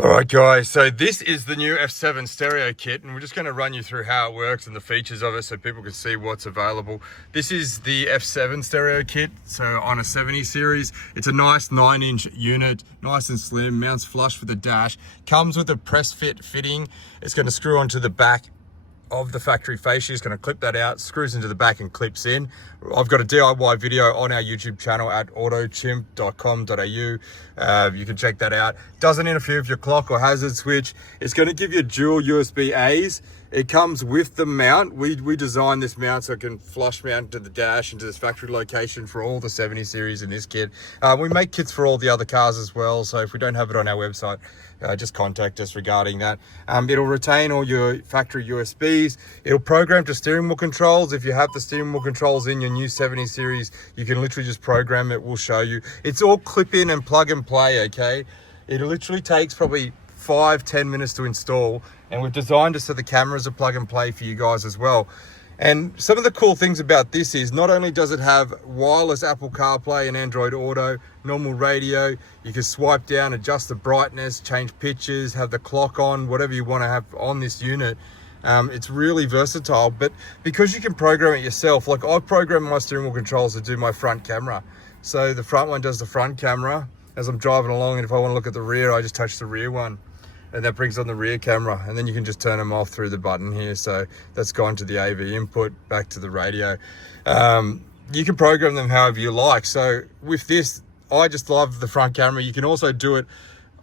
All right, guys, so this is the new F7 stereo kit, and we're just going to run you through how it works and the features of it so people can see what's available. This is the F7 stereo kit, so on a 70 series. It's a nice 9-inch unit, nice and slim, mounts flush with the dash, comes with a press fit fitting. It's going to screw onto the back of the factory fascia. Is going to clip that out, screws into the back and clips in. I've got a DIY video on our YouTube channel at autochimp.com.au. You can check that out. Doesn't interfere with your clock or hazard switch. It's going to give you dual USB A's. It comes with the mount. We designed this mount so it can flush mount to the dash into this factory location for all the 70 series in this kit. We make kits for all the other cars as well, so if we don't have it on our website, just contact us regarding that. It'll retain all your factory USBs. It'll program to steering wheel controls. If you have the steering wheel controls in your new 70 series, you can literally just program it. We'll show you. It's all clip in and plug and play, okay? It literally takes probably 5-10 minutes to install, and we've designed it so the cameras are plug and play for you guys as well. And some of the cool things about this is not only does it have wireless Apple CarPlay and Android Auto, normal radio, you can swipe down, adjust the brightness, change pictures, have the clock on, whatever you want to have on this unit. It's really versatile, but because you can program it yourself, like I've programmed my steering wheel controls to do my front camera. So the front one does the front camera as I'm driving along, and if I want to look at the rear, I just touch the rear one. And that brings on the rear camera, and then you can just turn them off through the button here. So that's gone to the AV input, back to the radio. You can program them however you like. So with this, I just love the front camera. You can also do it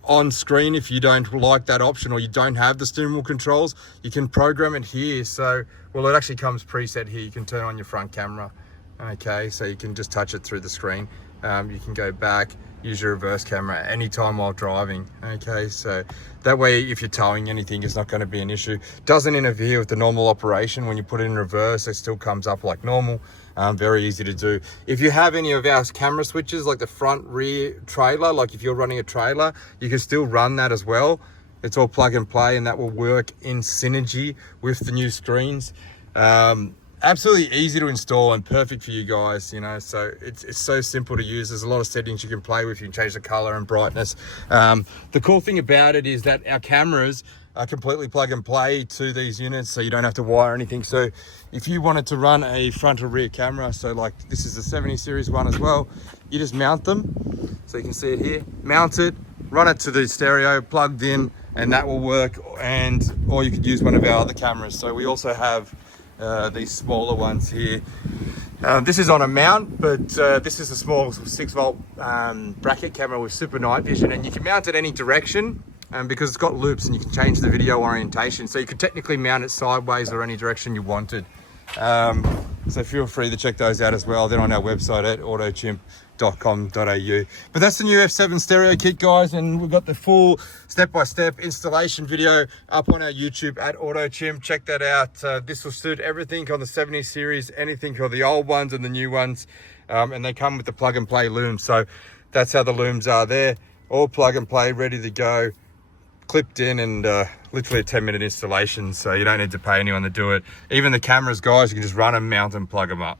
on screen if you don't like that option, or you don't have the steering wheel controls. You can program it here. So, well, it actually comes preset here. You can turn on your front camera. Okay, so you can just touch it through the screen. You can go back, use your reverse camera anytime while driving. Okay, so that way if you're towing anything, it's not going to be an issue. Doesn't interfere with the normal operation. When you put it in reverse, it still comes up like normal. Very easy to do. If you have any of our camera switches, like the front rear trailer, like if you're running a trailer, you can still run that as well. It's all plug and play, and that will work in synergy with the new screens. Absolutely easy to install and perfect for you guys, you know, so it's so simple to use. There's a lot of settings you can play with. You can change the color and brightness. The cool thing about it is that our cameras are completely plug and play to these units, so you don't have to wire anything. So if you wanted to run a front or rear camera, so like this is the 70 series one as well, you just mount them. So you can see it here, mount it, run it to the stereo, plugged in, and that will work. Or you could use one of our other cameras. So we also have these smaller ones here. This is on a mount, but this is a small 6-volt bracket camera with super night vision, and you can mount it any direction because it's got loops, and you can change the video orientation, so you could technically mount it sideways or any direction you wanted. So feel free to check those out as well. They're on our website at autochimp.com.au. But that's the new F7 stereo kit, guys, and we've got the full step-by-step installation video up on our YouTube at AutoChimp. Check that out. This will suit everything on the 70 series, anything for the old ones and the new ones, and they come with the plug and play looms. So that's how the looms are there, all plug and play, ready to go, clipped in, and literally a 10-minute installation, so you don't need to pay anyone to do it. Even the cameras, guys, you can just run them, mount them, plug them up.